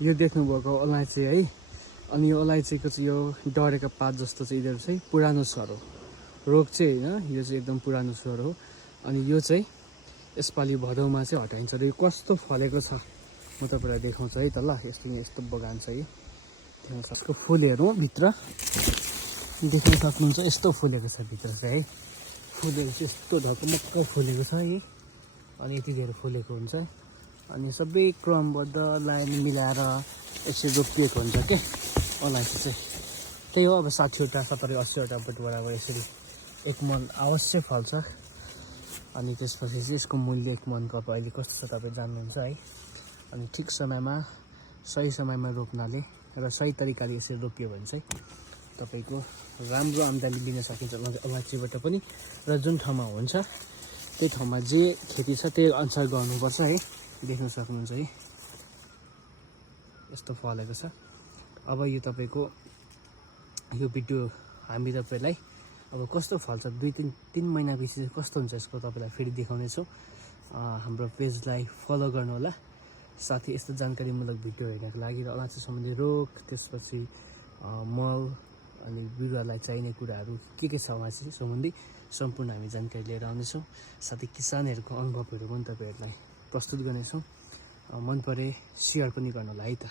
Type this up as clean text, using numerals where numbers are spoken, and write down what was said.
यो देख्नुभएको अलैँची है। अनि यो अलैँचीको चाहिँ यो डढेका पात जस्तो चाहिँ यिनीहरू चाहिँ पुरानो स्वर हो। रोग चाहिँ होइन, यो चाहिँ एकदम पुरानो स्वर हो। अनि यो चाहिँ यसपालि भदौमा चाहिँ हटाइन्छ र यो कस्तो फलेको छ म तपाईँलाई देखाउँछु है त ल। यस्तो बगान छ है, देख्न सक्छ। यसको फुलहरू भित्र देख्न सक्नुहुन्छ, यस्तो फुलेको छ भित्र चाहिँ है। फुलहरू चाहिँ यस्तो ढकमक्क फुलेको छ है। अनि यति धेरै फुलेको हुन्छ। अनि सबै क्रमबद्ध लाइन मिलाएर यसरी रोपिएको हुन्छ के अलैँची चाहिँ। त्यही हो, अब 60वटा 70-80वटा बोटबाट अब यसरी 1 मन अवश्य फल्छ। अनि त्यसपछि चाहिँ यसको मूल्य 1 मनको अब अहिले कस्तो छ तपाईँ जान्नुहुन्छ है। अनि ठिक समयमा सही समयमा रोप्नाले र सही तरिकाले यसरी रोपियो भने चाहिँ तपाईँको राम्रो आम्दानी लिन सकिन्छ अलैँचीबाट पनि। र जुन ठाउँमा हुन्छ त्यही ठाउँमा जे खेती छ त्यही अनुसार गर्नुपर्छ है। देख्न सक्नुहुन्छ है, यस्तो फलेको छ। अब यो तपाईँको यो भिडियो हामी तपाईँलाई अब कस्तो फल्छ 2-3 महिनापछि कस्तो हुन्छ यसको तपाईँलाई फेरि देखाउनेछौँ। हाम्रो पेजलाई फलो गर्नु होला। साथै यस्तो जानकारीमूलक भिडियो हेर्नको लागि र अलैँची सम्बन्धी रोग, त्यसपछि मल अनि बिरुवालाई चाहिने कुराहरू के छ अलैँची सम्बन्धी सम्पूर्ण हामी जानकारी लिएर आउनेछौँ। साथै किसानहरूको अनुभवहरू पनि तपाईँहरूलाई प्रस्तुत गर्नेछौँ। मन परे सेयर पनि गर्नु होला है त।